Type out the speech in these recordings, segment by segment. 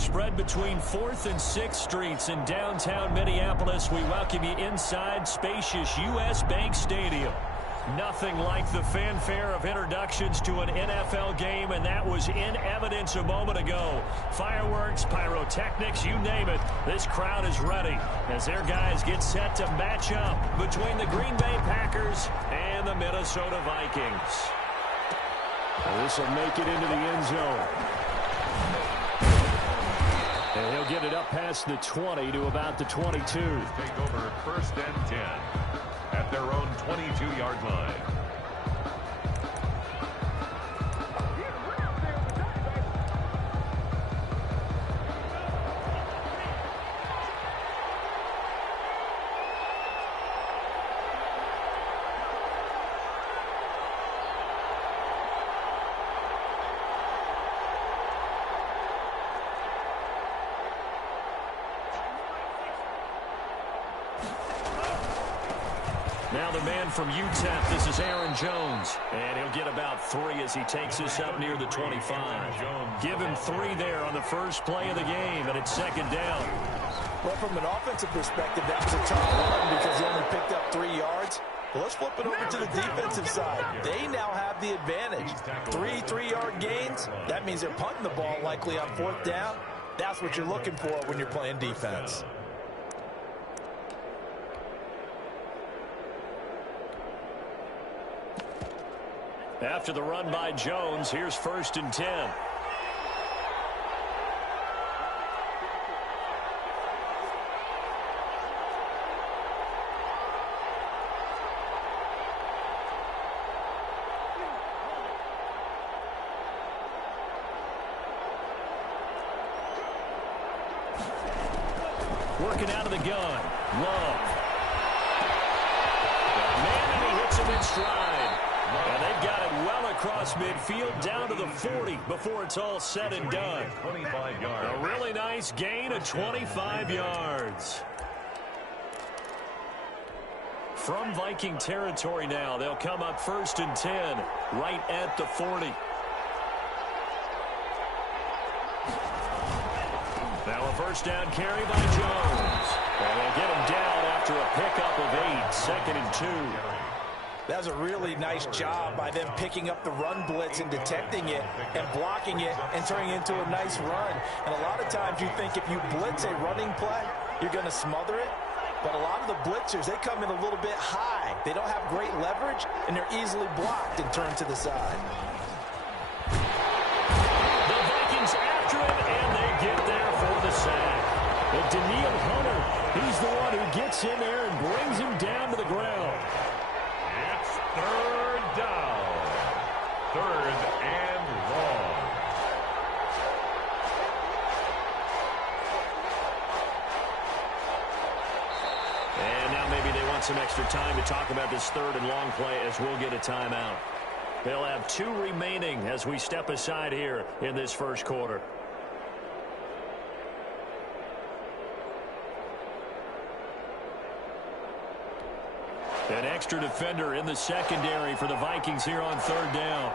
Spread between 4th and 6th Streets in downtown Minneapolis. We welcome you inside spacious U.S. Bank Stadium. Nothing like the fanfare of introductions to an NFL game, and that was in evidence a moment ago. Fireworks, pyrotechnics, you name it. This crowd is ready as their guys get set to match up between the Green Bay Packers and the Minnesota Vikings. This will make it into the end zone. And he'll get it up past the 20 to about the 22. Take over 1st and 10 at their own 22-yard line. Now the man from UTEP, this is Aaron Jones. And he'll get about 3 as he takes this up near the 25. Give him 3 there on the first play of the game, and it's 2nd down. Well, from an offensive perspective, that was a tough run because he only picked up 3 yards. Well, let's flip it over to the defensive side. They now have the advantage. 3 3-yard gains. That means they're punting the ball likely on 4th down. That's what you're looking for when you're playing defense. After the run by Jones, here's 1st and 10. Working out of the gun. Love. Man, and he hits him in stride. And they've got it well across midfield down to the 40 before it's all said and done. 25 yards. A really nice gain of 25 yards. From Viking territory now, they'll come up 1st and 10 right at the 40. Now a 1st down carry by Jones. And they'll get him down after a pickup of 8, 2nd and 2. That was a really nice job by them picking up the run blitz and detecting it and blocking it and turning it into a nice run. And a lot of times you think if you blitz a running play, you're going to smother it. But a lot of the blitzers, they come in a little bit high. They don't have great leverage, and they're easily blocked and turned to the side. The Vikings after him, and they get there for the sack. But Daniil Hunter, he's the one who gets in there and brings him down to the ground. 3rd down. 3rd and long. And now maybe they want some extra time to talk about this 3rd and long play as we'll get a timeout. They'll have 2 remaining as we step aside here in this first quarter. An extra defender in the secondary for the Vikings here on 3rd down.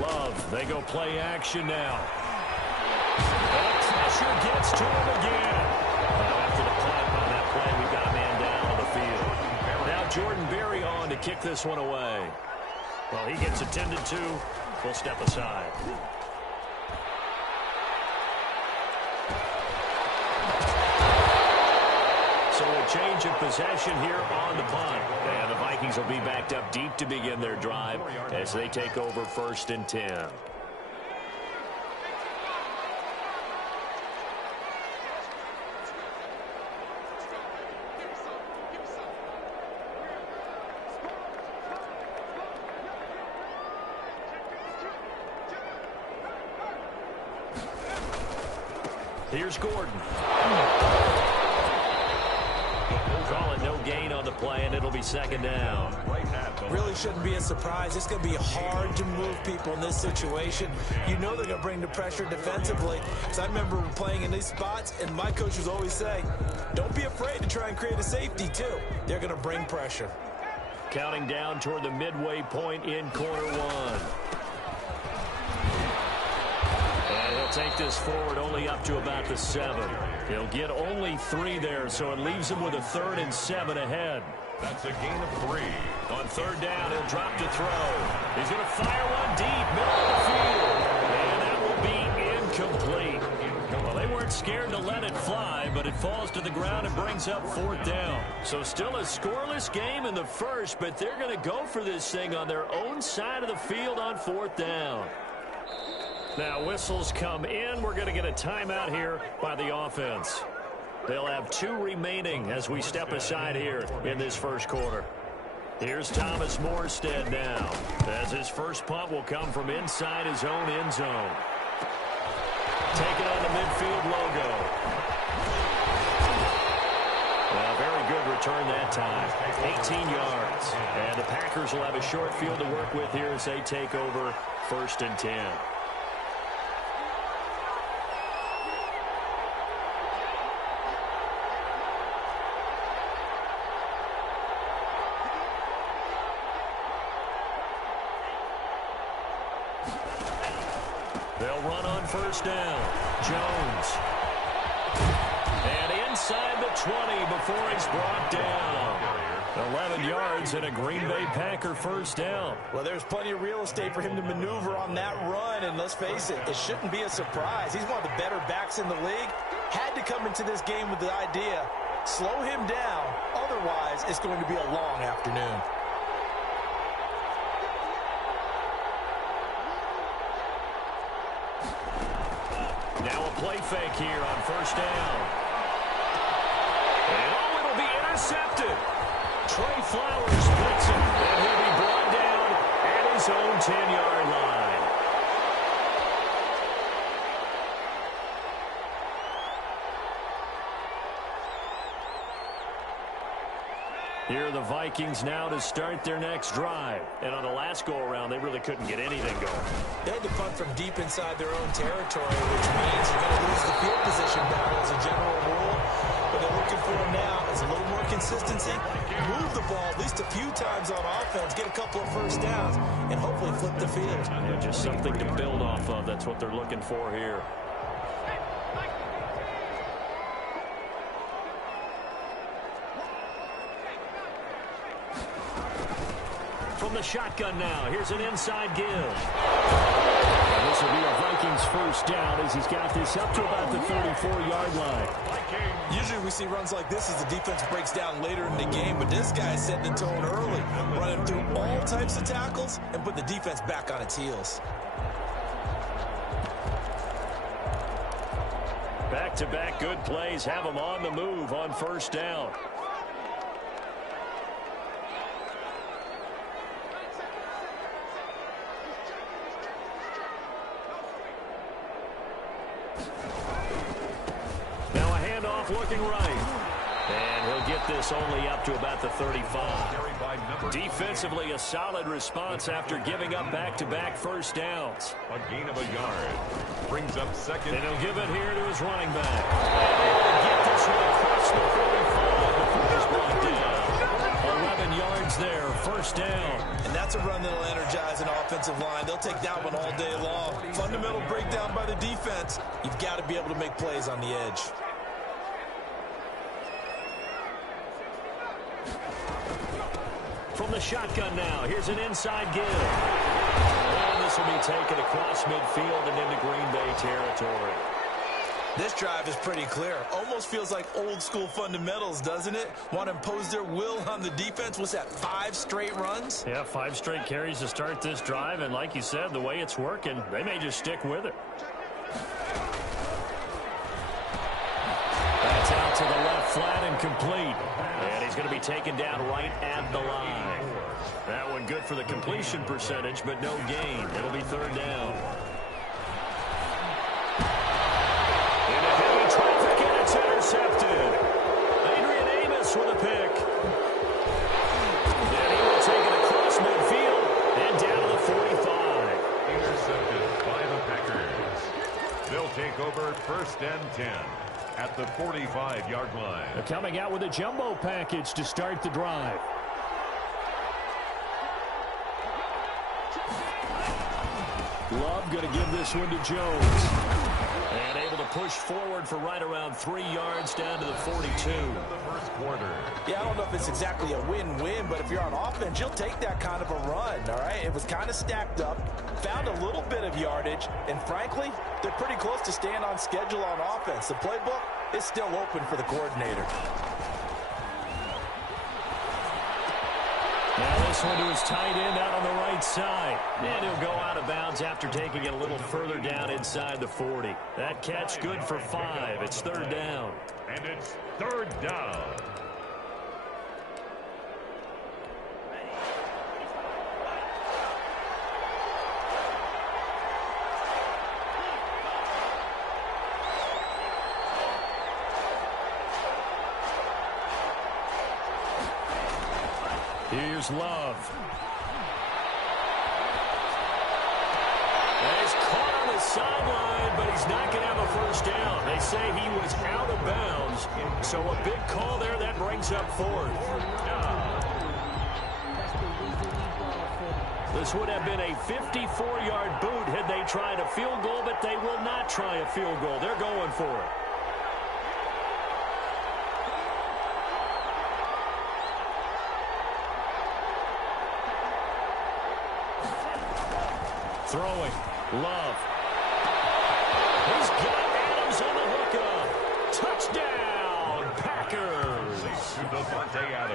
Love, they go play action now. Pressure gets to him again. After the punt on that play, we've got a man down on the field. Now Jordan Berry on to kick this one away. Well, he gets attended to. We'll step aside. So a change of possession here on the punt. And the Vikings will be backed up deep to begin their drive as they take over 1st and 10. Here's Gordon. Call it no gain on the play, and it'll be 2nd down. really shouldn't be a surprise. It's going to be hard to move people in this situation. You know they're going to bring the pressure defensively. So I remember playing in these spots, and my coaches always say, don't be afraid to try and create a safety, too. They're going to bring pressure. Counting down toward the midway point in quarter one. And he'll take this forward only up to about the 7. He'll get only 3 there, so it leaves him with a 3rd and 7 ahead. That's a gain of 3. On 3rd down, he'll drop to throw. He's going to fire one deep, middle of the field. And that will be incomplete. Well, they weren't scared to let it fly, but it falls to the ground and brings up 4th down. So still a scoreless game in the first, but they're going to go for this thing on their own side of the field on 4th down. Now whistles come in. We're going to get a timeout here by the offense. They'll have 2 remaining as we step aside here in this first quarter. Here's Thomas Morstead now, as his first punt will come from inside his own end zone. Taking on the midfield logo. Well, very good return that time. 18 yards. And the Packers will have a short field to work with here as they take over 1st and 10. They'll run on 1st down. Jones. And inside the 20 before he's brought down. 11 yards and a Green Bay Packer 1st down. Well, there's plenty of real estate for him to maneuver on that run, and let's face it, it shouldn't be a surprise. He's one of the better backs in the league. Had to come into this game with the idea, slow him down, otherwise it's going to be a long afternoon. Now a play fake here on 1st down. And oh, it'll be intercepted. Trey Flowers splits him, and he'll be brought down at his own 10-yard line. Here are the Vikings now to start their next drive. And on the last go-around, they really couldn't get anything going. They had to punt from deep inside their own territory, which means you're going to lose the field position battle as a general rule. What they're looking for now is a little more consistency, move the ball at least a few times on offense, get a couple of 1st downs, and hopefully flip the field. Yeah, just something to build off of. That's what they're looking for here. From the shotgun now, here's an inside give. And this will be a Vikings 1st down as he's got this up to about the 34-yard line. Usually we see runs like this as the defense breaks down later in the game, but this guy is setting the tone early, running through all types of tackles and put the defense back on its heels. Back-to-back good plays have them on the move on 1st down. Looking right. And he'll get this only up to about the 35. Defensively, a solid response after giving up back-to-back 1st downs. A gain of a yard. Brings up 2nd. And he'll give it here to his running back. And he'll get this one across the 45 before he's brought down. 11 yards there, 1st down. And that's a run that'll energize an offensive line. They'll take that one all day long. Fundamental breakdown by the defense. You've got to be able to make plays on the edge. From the shotgun now, here's an inside give. And this will be taken across midfield and into Green Bay territory. This drive is pretty clear. Almost feels like old school fundamentals, doesn't it? Want to impose their will on the defense. What's that, 5 straight runs? Yeah, 5 straight carries to start this drive. And like you said, the way it's working, they may just stick with it. That's out to the left flat and complete. And he's going to be taken down right at the line. That one good for the completion percentage, but no gain. It'll be 3rd down. Into heavy traffic, and it's intercepted. Adrian Amos with a pick. And he will take it across 10 at the 45-yard line. They're coming out with a jumbo package to start the drive. Love going to give this one to Jones. And able to push forward for right around 3 yards down to the 42. The first quarter. Yeah, I don't know if it's exactly a win-win, but if you're on offense, you'll take that kind of a run, all right? It was kind of stacked up, found a little bit of yardage, and frankly, they're pretty close to staying on schedule on offense. The playbook is still open for the coordinator. Now this one to his tight end out on the right side. And he'll go out of bounds after taking it a little further down inside the 40. That catch good for 5. It's third down. And it's third down. Here's Love. He's caught on the sideline, but he's not going to have a first down. They say he was out of bounds, so a big call there that brings up fourth. This would have been a 54-yard boot had they tried a field goal, but they will not try a field goal. They're going for it. Throwing. Love. He's got Adams on the hookup. Touchdown, Packers.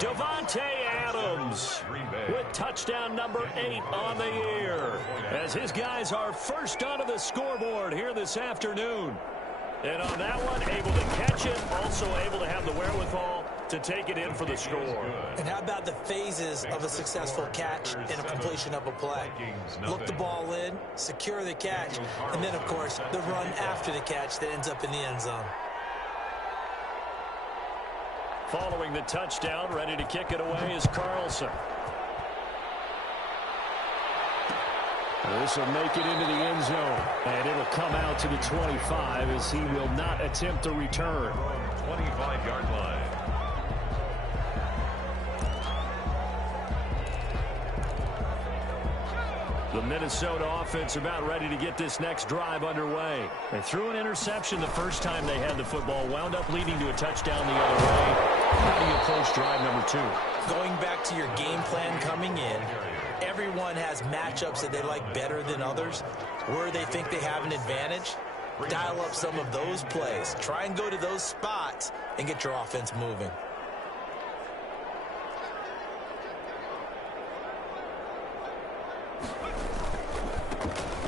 Devontae Adams with touchdown number 8 on the year. As his guys are first onto the scoreboard here this afternoon. And on that one, able to catch it, also able to have the wherewithal to take it in for the score. And how about the phases of a successful catch and a completion of a play? Look the ball in, secure the catch, and then, of course, the run after the catch that ends up in the end zone. Following the touchdown, ready to kick it away is Carlson. This will make it into the end zone, and it'll come out to the 25 as he will not attempt to return. 25-yard line. The Minnesota offense about ready to get this next drive underway. They threw an interception the first time they had the football, wound up leading to a touchdown the other way. How do you approach drive number 2? Going back to your game plan coming in, everyone has matchups that they like better than others. Where they think they have an advantage, dial up some of those plays. Try and go to those spots and get your offense moving.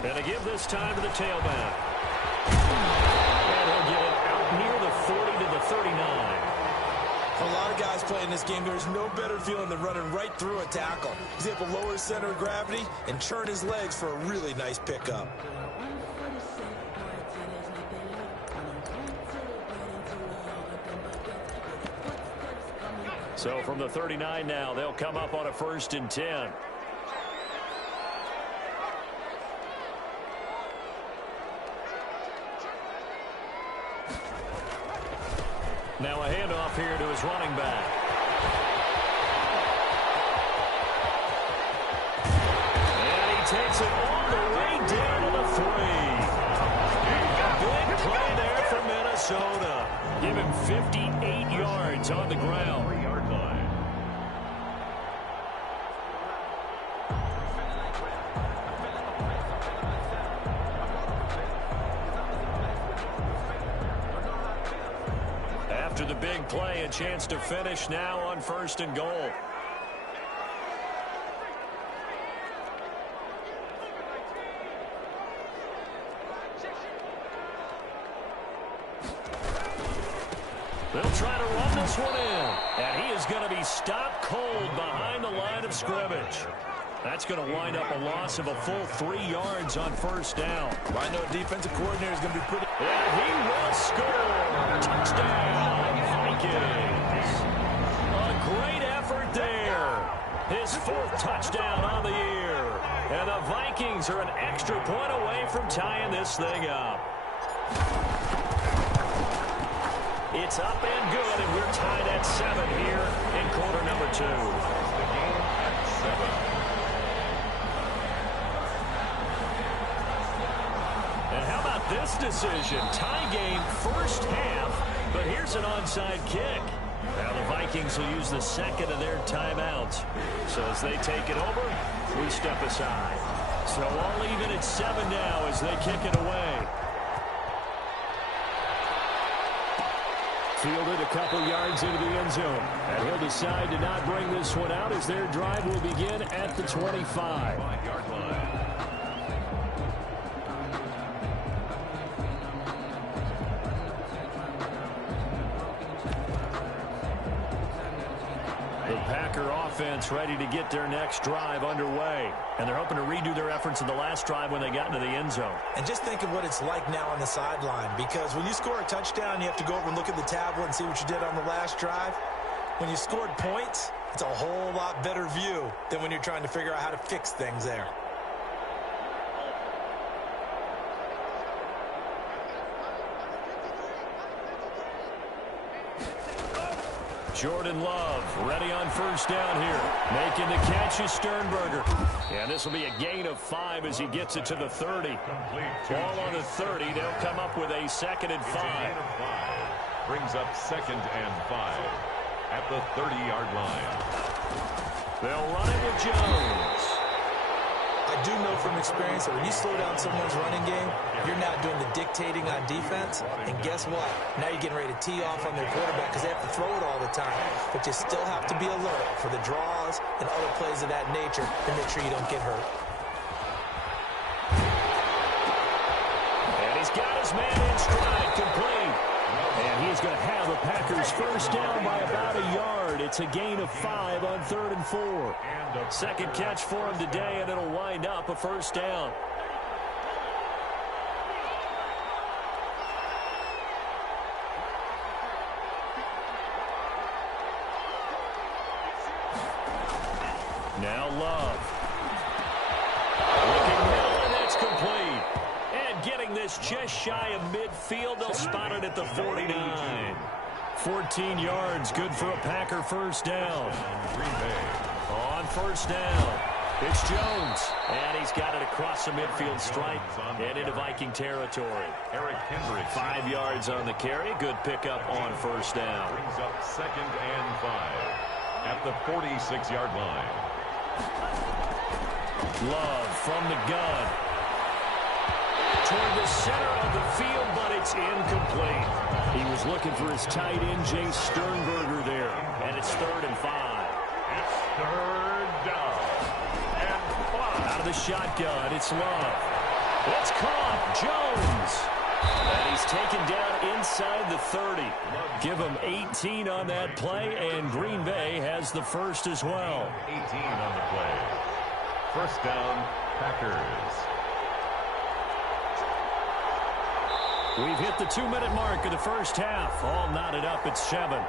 And to give this time to the tailback. And he'll get it out near the 40 to the 39. For a lot of guys playing this game, there's no better feeling than running right through a tackle. He's able to lower his center of gravity and churn his legs for a really nice pickup. So from the 39 now, they'll come up on a 1st and 10. Now a handoff here to his running back. And he takes it all the way down to the 3. Big play there for Minnesota. Give him 58 yards on the ground. 3-yard line. After the big play, a chance to finish now on 1st and goal. They'll try to run this one in. And he is going to be stopped cold behind the line of scrimmage. That's going to wind up a loss of a full 3 yards on 1st down. Well, I know a defensive coordinator is going to be pretty... And he will score. Touchdown, Vikings. A great effort there. His 4th touchdown on the year. And the Vikings are an extra point away from tying this thing up. It's up and good, and we're tied at 7 here in quarter number 2. The game at 7. And how about this decision? Tie game first half, but here's an onside kick. Now the Vikings will use the second of their timeouts. So as they take it over, we step aside. So all even at 7 now as they kick it away. Fielded a couple yards into the end zone. And he'll decide to not bring this one out as their drive will begin at the 25. 5-yard line. The Packer offense ready to get their next drive underway. And they're hoping to redo their efforts in the last drive when they got into the end zone. And just think of what it's like now on the sideline, because when you score a touchdown, you have to go over and look at the tablet and see what you did on the last drive. When you scored points, it's a whole lot better view than when you're trying to figure out how to fix things there. Jordan Love ready on first down here. Making the catch is Sternberger. And this will be a gain of 5 as he gets it to the 30. Ball on the 30. They'll come up with a 2nd and 5. Brings up 2nd and 5 at the 30-yard line. They'll run it with Jones. I do know from experience that when you slow down someone's running game, you're not doing the dictating on defense. And guess what? Now you're getting ready to tee off on their quarterback because they have to throw it all the time. But you still have to be alert for the draws and other plays of that nature to make sure you don't get hurt. And he's got his man in stride, complete. And he's going to have a Packers first down by about a yard. It's a gain of 5 on 3rd and 4. Second catch for him today, and it'll wind up a first down. Now Love. Looking middle, and that's complete. And getting this just shy of midfield, they'll spot it at the 49. 14 yards, good for a Packer first down. On first down, it's Jones. And he's got it across the midfield stripe and into Viking territory. Eric Henry. 5 yards on the carry. Good pickup on first down. Brings up 2nd and 5 at the 46-yard line. Love from the gun. Toward the center of the field, but it's incomplete. He was looking for his tight end, Jay Sternberger there. And it's 3rd and 5. It's 3rd down and 5. Out of the shotgun, it's Love. It's caught, Jones. And he's taken down inside the 30. Give him 18 on that play, and Green Bay has the first as well. 18 on the play. First down, Packers. We've hit the 2-minute mark of the first half. All knotted up at 7.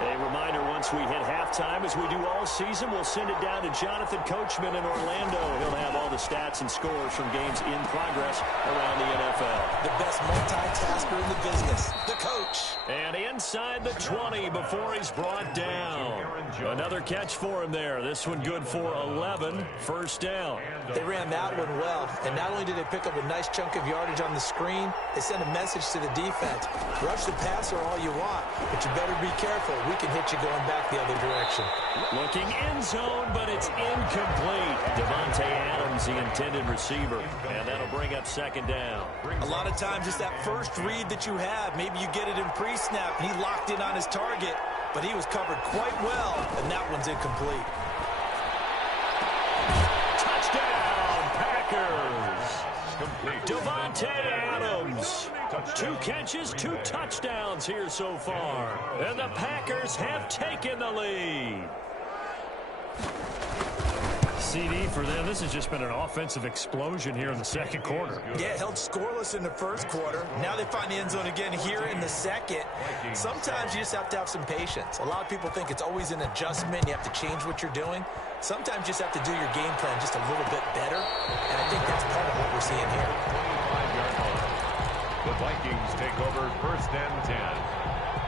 A reminder, once we hit halftime, as we do all season, we'll send it down to Jonathan Coachman in Orlando. He'll have all the stats and scores from games in progress around the NFL. The best multitasker in the business, the coach. And inside the 20 before he's brought down. Another catch for him there. This one good for 11. First down. They ran that one well, and not only did they pick up a nice chunk of yardage on the screen, they sent a message to the defense. Rush the passer all you want, but you better be careful. We can hit you going back the other direction. Looking end zone, but it's incomplete. Devontae Adams, the intended receiver, and that'll bring up 2nd down. A lot of times it's that first read that you have. Maybe you get it in pre-snap, and he locked in on his target, but he was covered quite well, and that one's incomplete. Touchdown, Packers. Devontae Adams. 2 catches, 2 touchdowns here so far. And the Packers have taken the lead. CD for them. This has just been an offensive explosion here in the second quarter. Yeah, held scoreless in the first quarter. Now they find the end zone again here in the second. Sometimes you just have to have some patience. A lot of people think it's always an adjustment. You have to change what you're doing. Sometimes you just have to do your game plan just a little bit better. And I think that's part of what we're seeing here. 25-yard line. The Vikings take over 1st and 10.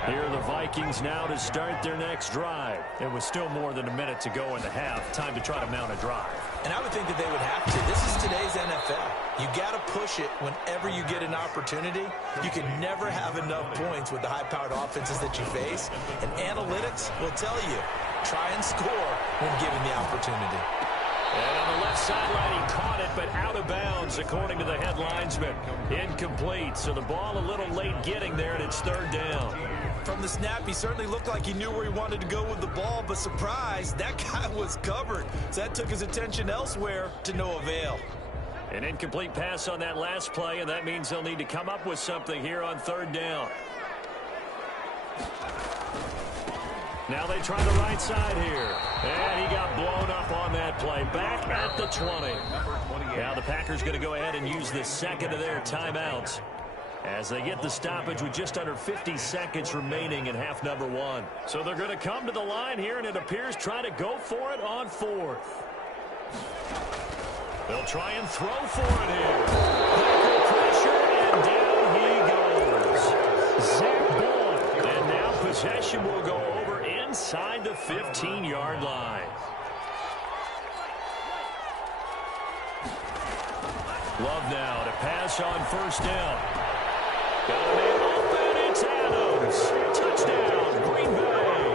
Here are the Vikings now to start their next drive. It was still more than a minute to go in the half. Time to try to mount a drive. And I would think that they would have to. This is today's NFL. You got to push it whenever you get an opportunity. You can never have enough points with the high-powered offenses that you face. And analytics will tell you, try and score when given the opportunity. And on the left sideline, he caught it, but out of bounds, according to the head linesman. Incomplete, so the ball a little late getting there, and it's third down. From the snap, he certainly looked like he knew where he wanted to go with the ball, but surprise, that guy was covered. So that took his attention elsewhere to no avail. An incomplete pass on that last play, and that means they'll need to come up with something here on third down. Now they try the right side here. And he got blown up on that play. Back at the 20. Now the Packers going to go ahead and use the second of their timeouts as they get the stoppage with just under 50 seconds remaining in half number one. So they're going to come to the line here, and it appears try to go for it on fourth. They'll try and throw for it here. Packer pressure, and down he goes. Zach Ball. And now possession will go over inside the 15-yard line. Love now to pass on first down. Got a man open. It's Adams. Touchdown, Green Bay.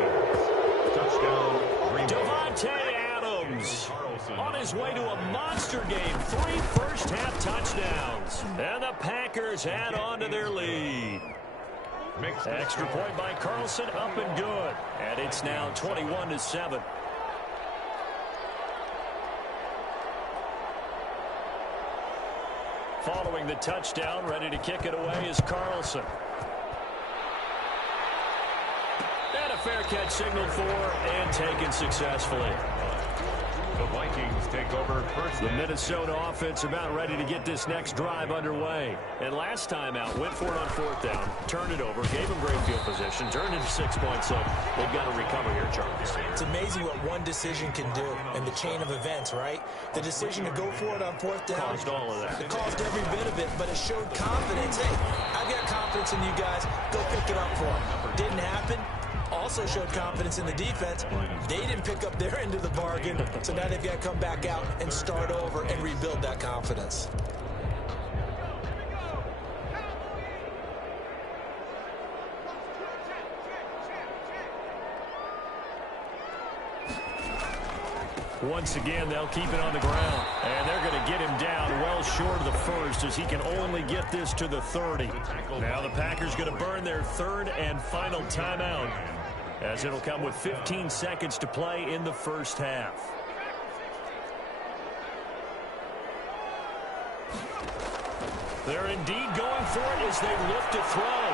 Touchdown, Green Bay. Devontae Adams on his way to a monster game. 3 first-half touchdowns. And the Packers add on to their lead. Extra point by Carlson, up and good. And it's now 21-7. Following the touchdown, ready to kick it away is Carlson. And a fair catch signaled for and taken successfully. The Vikings take over first. The Minnesota offense about ready to get this next drive underway. And last time out, went for it on fourth down, turned it over, gave them great field position, turned into 6 points, so they've got to recover here, Charles. It's amazing what one decision can do in the chain of events, right? The decision to go for it on fourth down Caused all of that. It caused every bit of it, but it showed confidence. Hey, I've got confidence in you guys. Go pick it up for them. Didn't happen. Also showed confidence in the defense. They didn't pick up their end of the bargain, so now they've got to come back out and start over and rebuild that confidence. Once again, they'll keep it on the ground. And they're going to get him down well short of the first as he can only get this to the 30. Now the Packers going to burn their third and final timeout, as it'll come with 15 seconds to play in the first half. They're indeed going for it as they look to throw.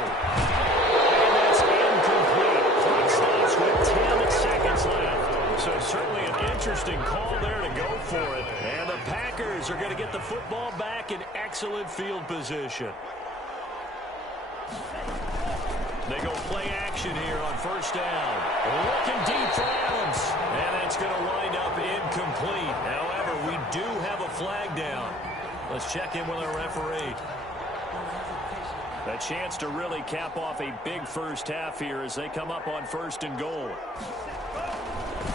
And that's incomplete. Clock stops with 10 seconds left. So certainly an interesting call there to go for it. And the Packers are going to get the football back in excellent field position. They go play action here on first down. Looking deep for Adams. And that's going to wind up incomplete. However, we do have a flag down. Let's check in with our referee. A chance to really cap off a big first half here as they come up on first and goal.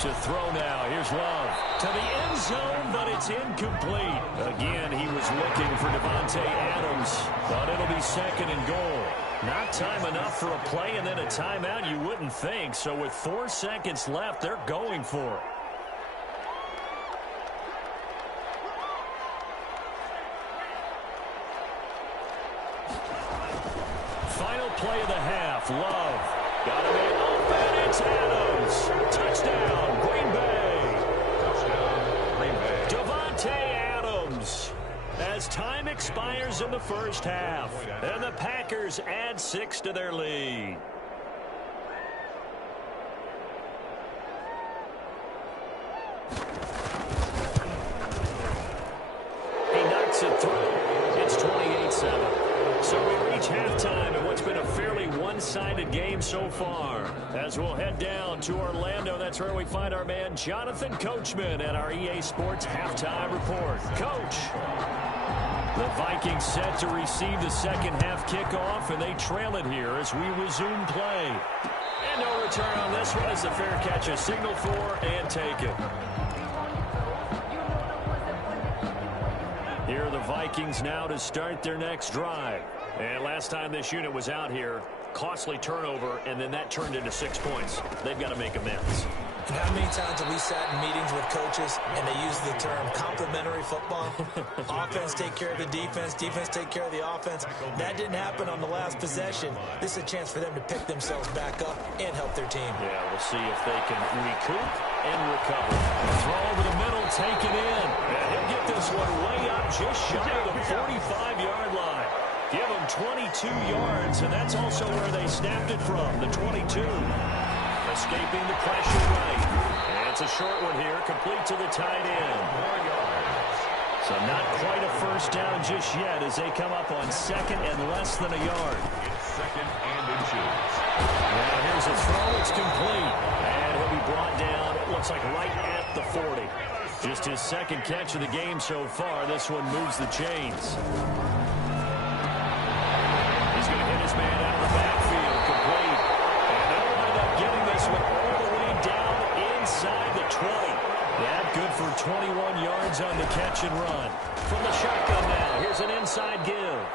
To throw now. Here's Love to the end zone, but it's incomplete. Again, he was looking for Devontae Adams, but it'll be second and goal. Not time enough for a play and then a timeout, you wouldn't think. So with 4 seconds left, they're going for it. Final play of the half. Love. Got a man open. It's Adams. Touchdown, Green Bay. Touchdown, Green Bay. Devontae Adams. As time expires in the first half, and the Packers add 6 to their lead. He knocks it through. It's 28-7. So we reach halftime in what's been a fairly one-sided game so far. As we'll head down to Orlando, that's where we find our man Jonathan Coachman at our EA Sports Halftime Report. Coach. The Vikings set to receive the second half kickoff, and they trail it here as we resume play. And no return on this one as the fair catch is signaled for and taken. Here are the Vikings now to start their next drive. And last time this unit was out here, costly turnover, and then that turned into 6 points. They've got to make amends. And how many times have we sat in meetings with coaches and they use the term complementary football? Offense take care of the defense, defense take care of the offense. That didn't happen on the last possession. This is a chance for them to pick themselves back up and help their team. Yeah, we'll see if they can recoup and recover. Throw over the middle, take it in. And he'll get this one way up just shy of the 45-yard line. Give them 22 yards, and that's also where they snapped it from, the 22. Escaping the pressure right. And it's a short one here, complete to the tight end. So not quite a first down just yet as they come up on second and less than a yard. It's second and inches. Now here's a throw, it's complete. And he'll be brought down, it looks like right at the 40. Just his second catch of the game so far. This one moves the chains. He's going to hit his man out of the backfield, complete. And they'll wind up getting this one all the way down inside the 20. Yeah, good for 21 yards on the catch and run. From the shotgun now, here's an inside give.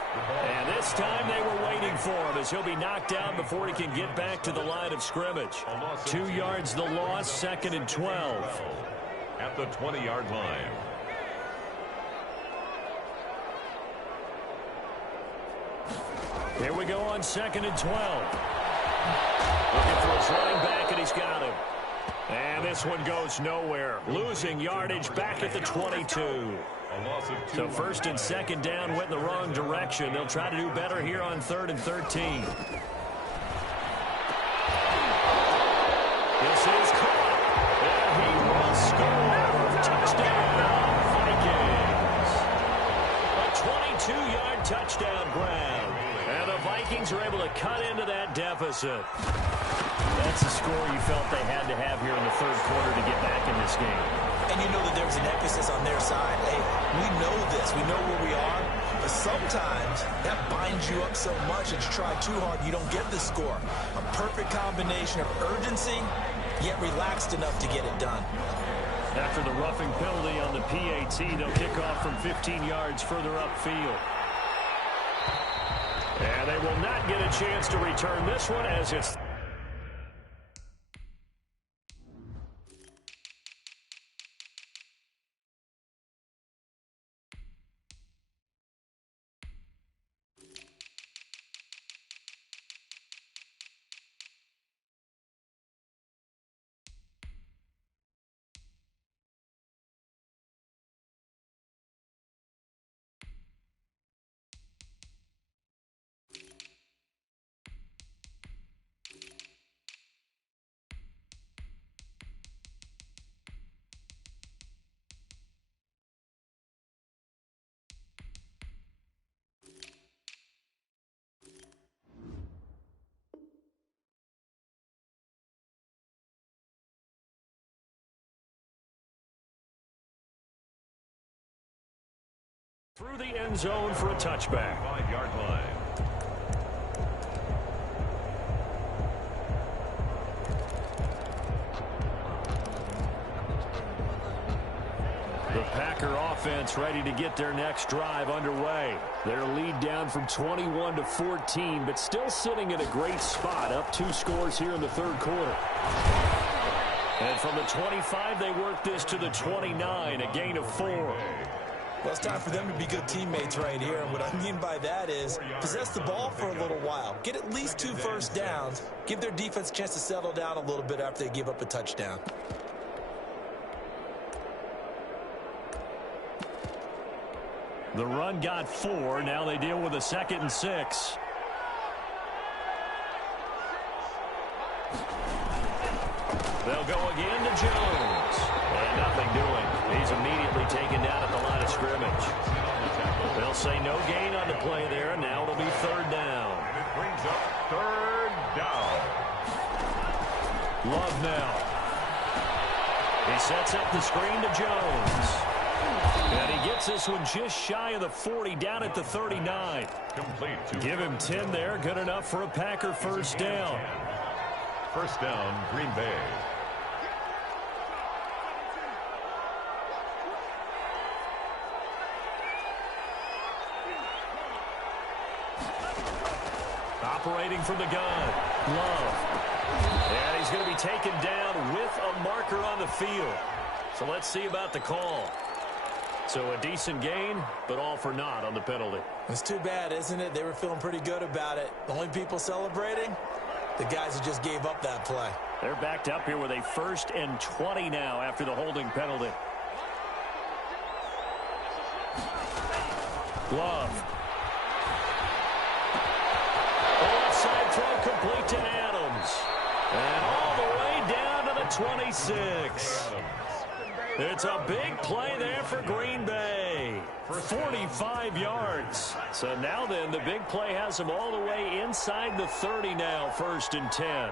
And this time they were waiting for him as he'll be knocked down before he can get back to the line of scrimmage. 2 yards the loss, second and 12. At the 20-yard line. Here we go on second and 12. Looking for his running back, and he's got him. And this one goes nowhere. Losing yardage back at the 22. So first and second down went in the wrong direction. They'll try to do better here on third and 13. This is caught. And he will score. Touchdown, Vikings. A 22-yard touchdown grab. And the Vikings are able to cut into that deficit. That's a score you felt they had to have here in the third quarter to get back in this game. And you know that there's an emphasis on their side. Hey, we know this. We know where we are. But sometimes that binds you up so much that you try too hard, you don't get the score. A perfect combination of urgency, yet relaxed enough to get it done. After the roughing penalty on the PAT, they'll kick off from 15 yards further upfield. And they will not get a chance to return this one as it's... Through the end zone for a touchback. 5-yard line. The Packer offense ready to get their next drive underway. Their lead down from 21 to 14, but still sitting in a great spot, up 2 scores here in the third quarter. And from the 25, they work this to the 29, a gain of 4. Well, it's time for them to be good teammates right here. And what I mean by that is possess the ball for a little while. Get at least 2 first downs. Give their defense a chance to settle down a little bit after they give up a touchdown. The run got 4. Now they deal with a 2nd and 6. They'll go again to Jones. And nothing doing. He's immediately taken down at the line of scrimmage. They'll say no gain on the play there. Now it'll be third down. And it brings up third down. Love now. He sets up the screen to Jones. And he gets gets this one just shy of the 40, down at the 39. Complete. Give him 10 there. Good enough for a Packer first down. First down, Green Bay. Operating from the gun. Love. And he's going to be taken down with a marker on the field. So let's see about the call. So a decent gain, but all for naught on the penalty. It's too bad, isn't it? They were feeling pretty good about it. The only people celebrating, the guys who just gave up that play. They're backed up here with a 1st and 20 now after the holding penalty. Love. Offside throw complete to Adams. And all the way down to the 26. It's a big play there for Green Bay. 45 yards. So now then, the big play has them all the way inside the 30 now, 1st and 10.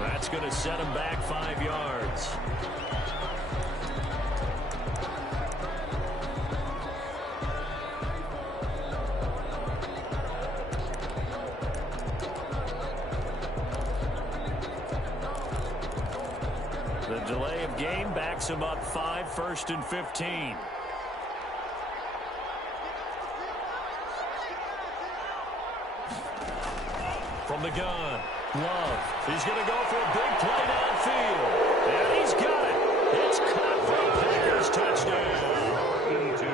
That's going to set him back 5 yards. The delay of game backs him up 5, 1st and 15. From the gun, Love. He's going to go for a big play downfield. And he's got it. It's caught for a Packers touchdown. 82.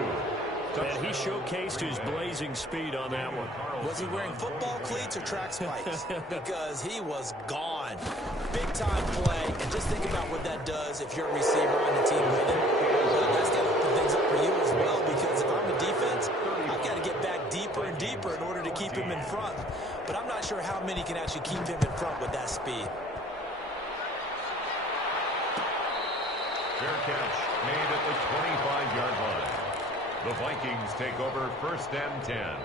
And he showcased his blazing speed on that one. Was he wearing football cleats or track spikes? Because he was gone. Big-time play. And just think about what that does if you're a receiver on the team with him. Well, that's got to open things up for you as well, because if I'm a defense, I've got to get back deeper and deeper in order to keep him in front. But I'm not sure how many can actually keep him in front with that speed. Fair catch made at the 25-yard line. The Vikings take over 1st and 10.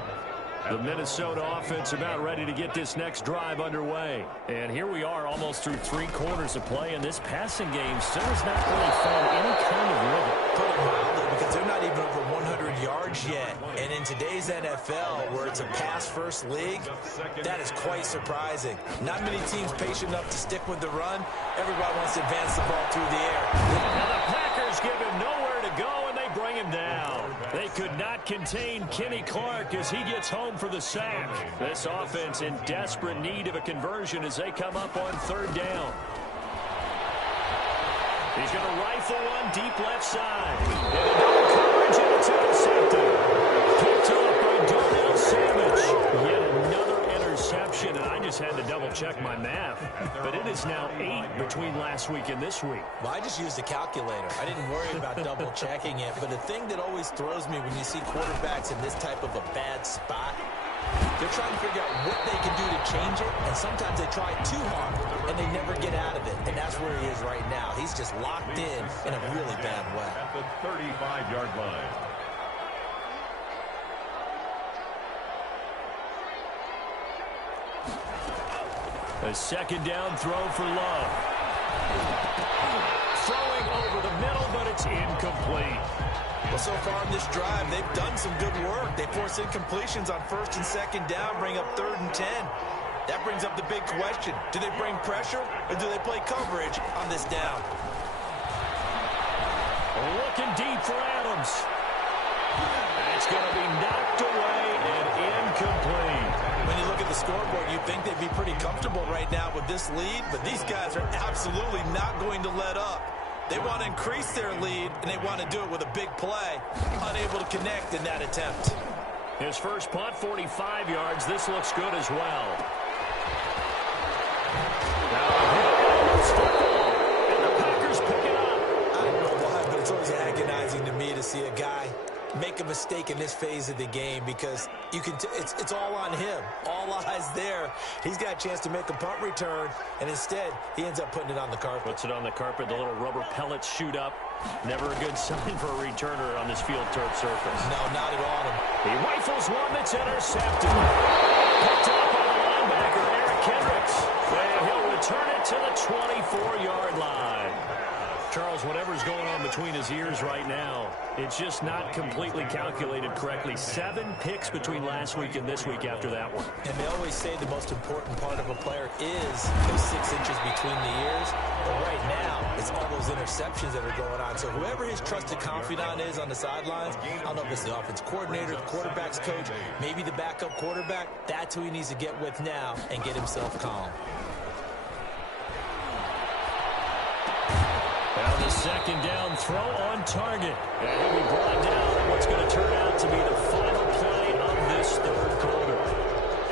The Minnesota offense about ready to get this next drive underway. And here we are almost through 3 quarters of play, and this passing game still has not really found any kind of rhythm. Put it mildly, because they're not even over 100 yards yet. And in today's NFL, where it's a pass-first league, that is quite surprising. Not many teams patient enough to stick with the run. Everybody wants to advance the ball through the air. Now the Packers give him nowhere to go, and they bring him down. They could not contain Kenny Clark as he gets home for the sack. This offense in desperate need of a conversion as they come up on 3rd down. He's going to rifle one deep left side. And in coverage, and it's intercepted. Picked up by Darnell Savage. Yet another interception, and I just had to double-check my math. But it is now 8 between last week and this week. Well, I just used a calculator. I didn't worry about double-checking it. But the thing that always throws me when you see quarterbacks in this type of a bad spot, they're trying to figure out what they can do to change it, and sometimes they try too hard, and they never get out of it, and that's where he is right now. He's just locked in a really bad way. At the 35-yard line. A 2nd down throw for Love. Throwing over the middle, but it's incomplete. Well, so far in this drive, they've done some good work. They force incompletions on 1st and 2nd down, bring up 3rd and 10. That brings up the big question. Do they bring pressure, or do they play coverage on this down? Looking deep for Adams. That's going to be knocked away and incomplete. When you look at the scoreboard, you'd think they'd be pretty comfortable right now with this lead, but these guys are absolutely not going to let up. They want to increase their lead, and they want to do it with a big play. Unable to connect in that attempt. His first punt, 45 yards. This looks good as well. And the Packers pick it up. I don't know why, but it's always agonizing to me to see a guy make a mistake in this phase of the game, because you can it's all on him. All eyes there. He's got a chance to make a punt return, and instead he ends up putting it on the carpet. Puts it on the carpet. The little rubber pellets shoot up. Never a good sign for a returner on this field turf surface. No, not at all. He rifles one that's intercepted. Picked up by the linebacker, Eric Kendricks. And he'll return it to the 24-yard line. Charles, whatever's going on between his ears right now, it's just not completely calculated correctly. 7 picks between last week and this week after that one. And they always say the most important part of a player is those 6 inches between the ears. But right now, it's all those interceptions that are going on. So whoever his trusted confidant is on the sidelines, I don't know if it's the offense coordinator, the quarterback's coach, maybe the backup quarterback, that's who he needs to get with now and get himself calm. Now the second down throw on target. And he'll be brought down in what's going to turn out to be the final play of this third quarter.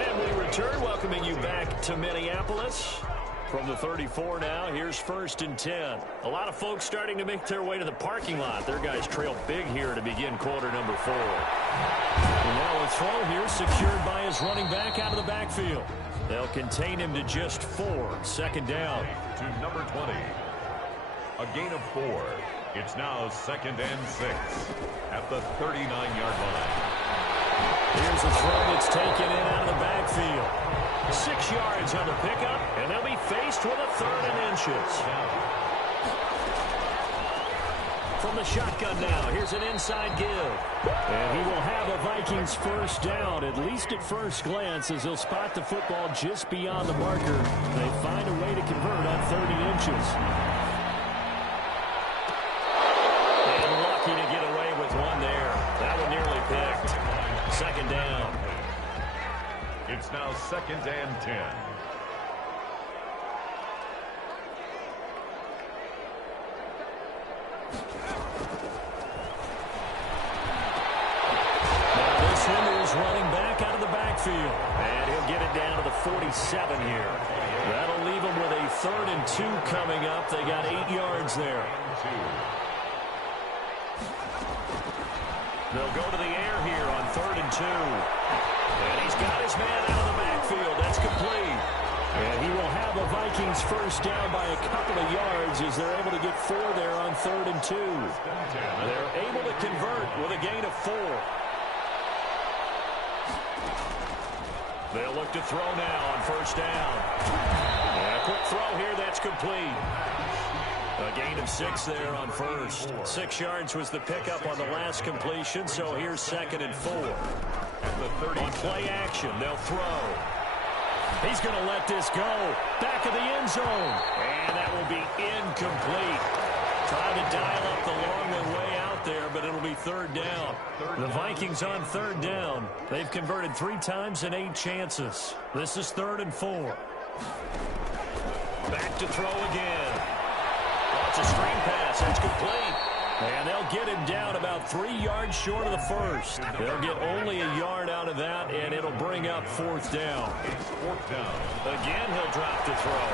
And we return, welcoming you back to Minneapolis. From the 34 now, here's 1st and 10. A lot of folks starting to make their way to the parking lot. Their guys trail big here to begin quarter number 4. And now a throw here secured by his running back out of the backfield. They'll contain him to just 4. 2nd down. To number 20. A gain of 4. It's now 2nd and 6 at the 39-yard line. Here's a throw that's taken in out of the backfield. 6 yards on the pickup, and they'll be faced with a 3rd and inches. From the shotgun now, here's an inside give. And he will have a Vikings 1st down, at least at first glance, as he'll spot the football just beyond the marker. They find a way to convert on 30 inches. To get away with one there. That one nearly picked. 2nd down. It's now 2nd and 10. Now this one is running back out of the backfield. And he'll get it down to the 47 here. That'll leave him with a 3rd and 2 coming up. They got 8 yards there. They'll go to the air here on 3rd and 2. And he's got his man out of the backfield. That's complete. And he will have a Vikings 1st down by a couple of yards as they're able to get 4 there on 3rd and 2. They're able to convert with a gain of 4. They'll look to throw now on 1st down. And a quick throw here. That's complete. A gain of 6 there on 1st. 6 yards was the pickup on the last completion, so here's 2nd and 4. At the 30. On play action, they'll throw. He's going to let this go. Back of the end zone. And that will be incomplete. Trying to dial up the long way out there, but it'll be 3rd down. The Vikings on 3rd down. They've converted 3 times in 8 chances. This is 3rd and 4. Back to throw again. It's a screen pass. That's complete. And they'll get him down about 3 yards short of the 1st. They'll get only a yard out of that, and it'll bring up 4th down. 4th down. Again, he'll drop to throw.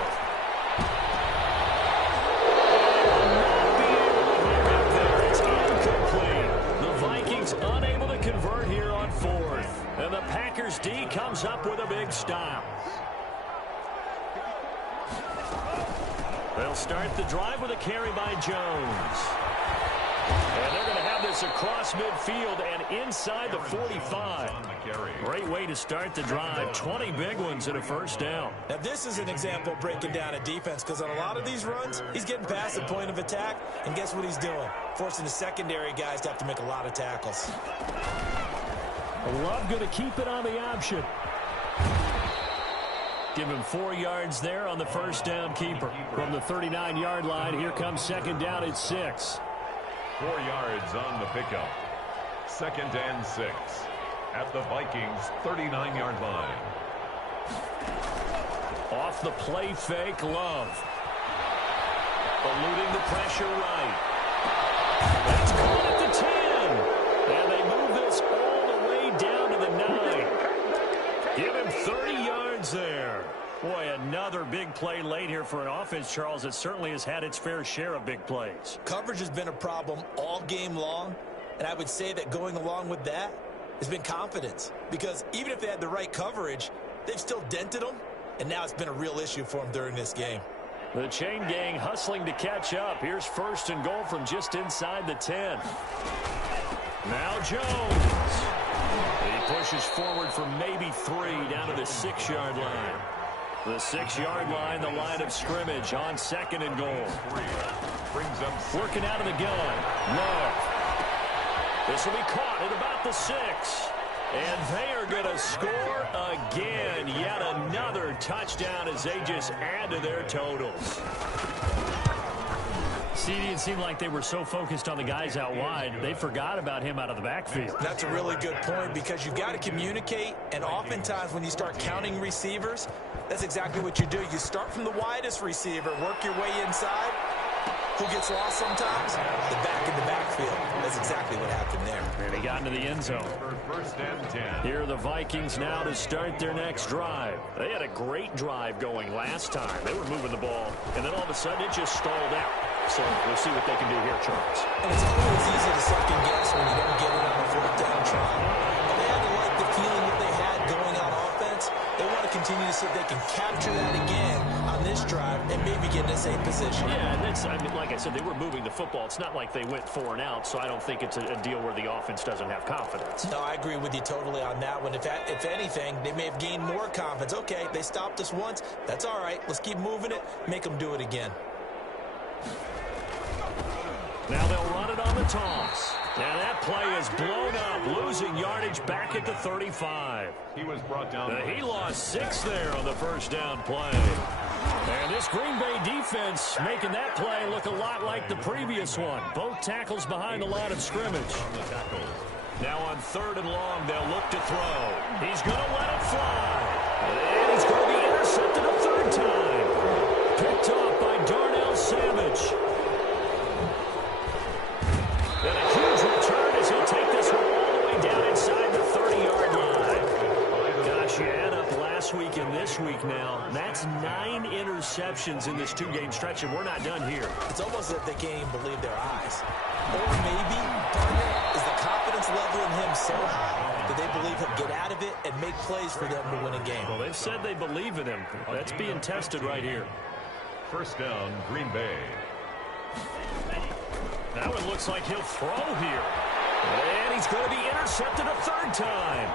It's incomplete. The Vikings unable to convert here on 4th. And the Packers D comes up with a big stop. They'll start the drive with a carry by Jones. And they're going to have this across midfield and inside the 45. Great way to start the drive. 20 big ones and a 1st down. Now, this is an example of breaking down a defense, because on a lot of these runs, he's getting past the point of attack, and guess what he's doing? Forcing the secondary guys to have to make a lot of tackles. Love going to keep it on the option. Give him 4 yards there on the 1st down keeper. From the 39-yard line, here comes 2nd down at 6. 4 yards on the pickup. 2nd and 6 at the Vikings 39-yard line. Off the play fake, Love. Eluding the pressure right. That's caught at the 10. And they move this all the way down to the 9. Give him 30 yards there. Boy, another big play late here for an offense, Charles, that certainly has had its fair share of big plays. Coverage has been a problem all game long, and I would say that going along with that has been confidence, because even if they had the right coverage, they've still dented them, and now it's been a real issue for them during this game. The chain gang hustling to catch up. Here's 1st and goal from just inside the 10. Now Jones. He pushes forward for maybe 3 down to the 6-yard line. The 6-yard line, the line of scrimmage on 2nd and goal. Working out of the gun. Love. This will be caught at about the 6. And they are going to score again. Yet another touchdown as they just add to their totals. CD, it seemed like they were so focused on the guys out wide, they forgot about him out of the backfield. That's a really good point because you've got to communicate, and oftentimes when you start counting receivers, that's exactly what you do. You start from the widest receiver, work your way inside. Who gets lost sometimes? The back in the backfield. That's exactly what happened there. And he got into the end zone. Here are the Vikings now to start their next drive. They had a great drive going last time. They were moving the ball, and then all of a sudden it just stalled out. So we'll see what they can do here, Charles. And it's always easy to second guess when you don't get it on a 4th down try. But they had to like the feeling that they had going on offense. They want to continue to see if they can capture that again on this drive and maybe get in the same position. Yeah, and that's, I mean, like I said, they were moving the football. It's not like they went 4 and out, so I don't think it's a deal where the offense doesn't have confidence. No, I agree with you totally on that one. If anything, they may have gained more confidence. Okay, they stopped us once. That's all right. Let's keep moving it. Make them do it again. Now they'll run it on the toss. And that play is blown up, losing yardage back at the 35. He was brought down. He lost 6 there on the 1st down play. And this Green Bay defense making that play look a lot like the previous one. Both tackles behind the line of scrimmage. Now on 3rd and long, they'll look to throw. He's going to let it fly. And he's going to be intercepted a 3rd time. Picked off by Darnell Savage. And a huge return as he'll take this one all the way down inside the 30-yard line. Gosh, you add up last week and this week now. That's 9 interceptions in this 2-game stretch, and we're not done here. It's almost as if they can't even believe their eyes. Or maybe, partner, is the confidence level in him so high that they believe he'll get out of it and make plays for them to win a game. Well, they've said they believe in him. That's being tested right here. 1st down, Green Bay. Now it looks like he'll throw here. And he's going to be intercepted a 3rd time.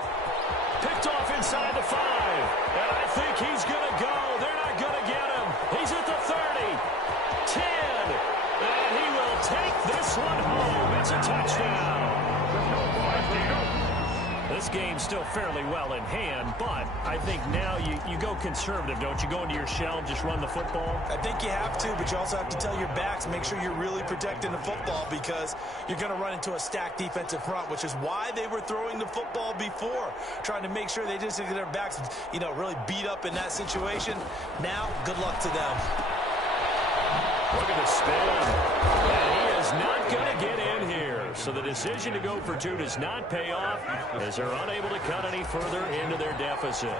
Picked off inside the 5. And I think he's going to go. They're not going to get him. He's at the 30. 10. And he will take this one home. It's a touchdown. This game's still fairly well in hand, but I think now you go conservative, don't you? Go into your shell and just run the football? I think you have to, but you also have to tell your backs, make sure you're really protecting the football because you're going to run into a stacked defensive front, which is why they were throwing the football before, trying to make sure they just get their backs, really beat up in that situation. Now, good luck to them. Look at the spin. And he is not going to get in here. So the decision to go for 2 does not pay off as they're unable to cut any further into their deficit.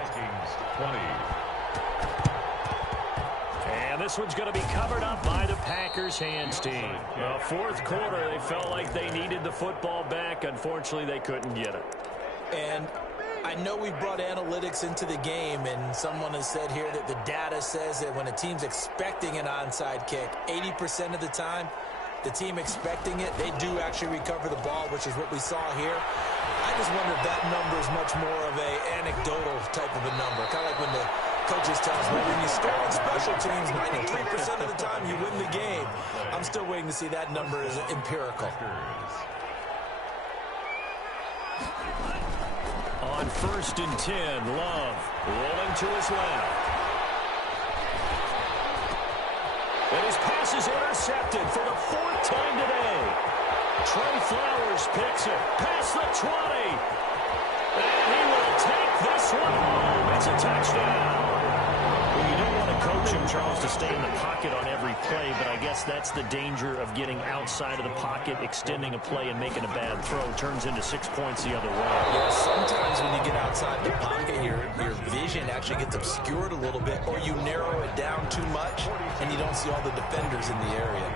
20. And this one's going to be covered up by the Packers hands team. Well, 4th quarter, they felt like they needed the football back. Unfortunately, they couldn't get it. And I know we brought analytics into the game, and someone has said here that the data says that when a team's expecting an onside kick, 80% of the time, the team expecting it, they do actually recover the ball, which is what we saw here. I just wonder if that number is much more of a anecdotal type of a number, kind of like when the coaches tell us, well, when you score on special teams, 93% of the time you win the game. I'm still waiting to see that number is empirical. On 1st and 10, Love rolling to his left. And his pass is intercepted for the 4th time today. Trey Flowers picks it past the 20. And he will take this one home. It's a touchdown. Well, you don't want to coach him, Charles, to stay in the pocket on every play, but I guess that's the danger of getting outside of the pocket, extending a play and making a bad throw. Turns into 6 points the other way. Yeah, sometimes when you get outside the pocket, your vision actually gets obscured a little bit, or you narrow it down too much, and you don't see all the defenders in the area.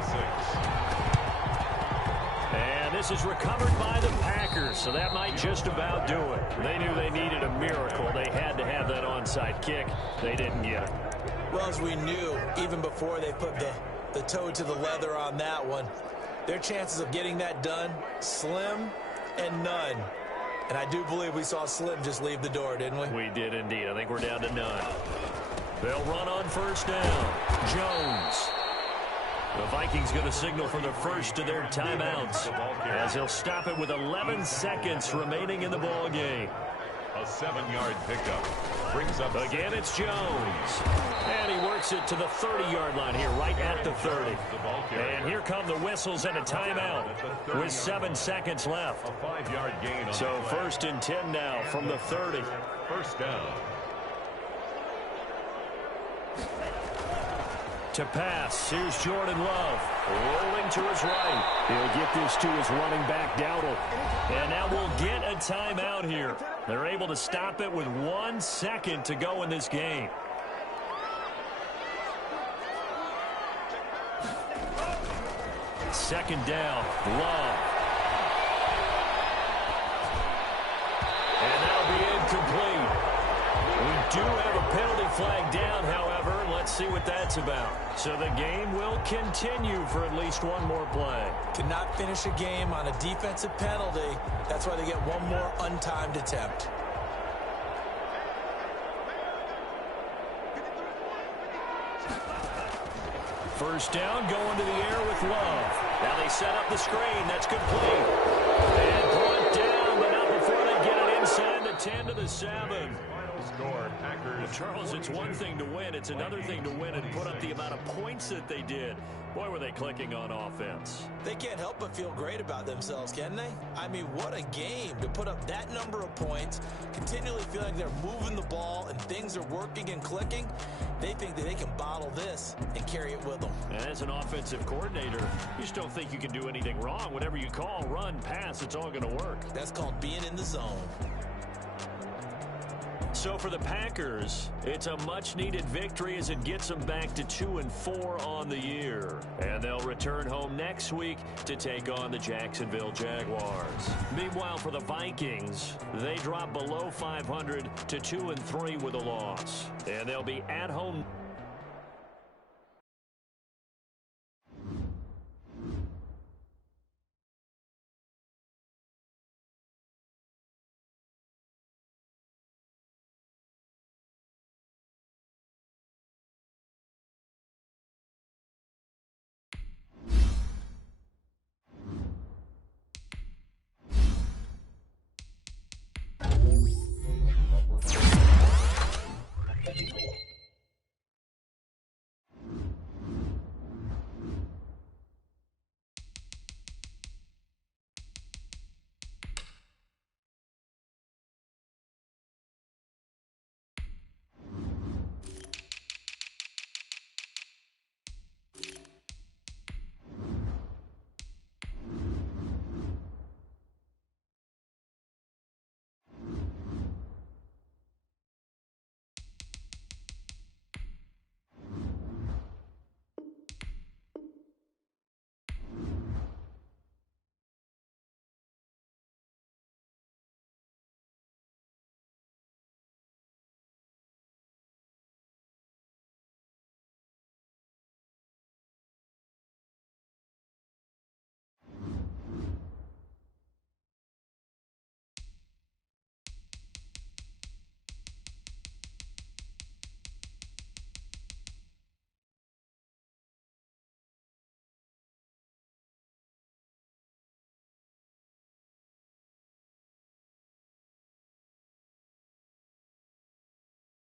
And this is recovered by the Packers, so that might just about do it. They knew they needed a miracle. They had to have that onside kick. They didn't get it. Well, as we knew, even before they put the toe to the leather on that one, their chances of getting that done, slim and none. And I do believe we saw Slim just leave the door, didn't we? We did indeed. I think we're down to none. They'll run on first down. Jones. The Vikings going to signal for the first of their timeouts as he'll stop it with 11 seconds remaining in the ball game. A 7-yard pickup brings up. Again, it's Jones. And he works it to the 30-yard line here, right at the 30. And here come the whistles and a timeout with 7 seconds left. A 5-yard gain. So first and 10 now from the 30. First down. To pass, here's Jordan Love, rolling to his right. He'll get this to his running back, Dowdle. And now we'll get a timeout here. They're able to stop it with 1 second to go in this game. Second down, Love. And that'll be incomplete. We do have a penalty flag down, however. Let's see what that's about. So the game will continue for at least one more play. Cannot finish a game on a defensive penalty. That's why they get one more untimed attempt. First down, going to the air with Love. Now they set up the screen. That's complete. And brought down, but not before they get it inside the 10 to the 7. Score, Packers. Well, Charles, it's one thing to win. It's another thing to win and put up the amount of points that they did. Boy, were they clicking on offense. They can't help but feel great about themselves, can they? I mean, what a game to put up that number of points, continually feeling like they're moving the ball and things are working and clicking. They think that they can bottle this and carry it with them. And as an offensive coordinator, you just don't think you can do anything wrong. Whatever you call, run, pass, it's all going to work. That's called being in the zone. So for the Packers, it's a much-needed victory as it gets them back to 2-4 on the year. And they'll return home next week to take on the Jacksonville Jaguars. Meanwhile, for the Vikings, they drop below 500 to 2-3 with a loss. And they'll be at home.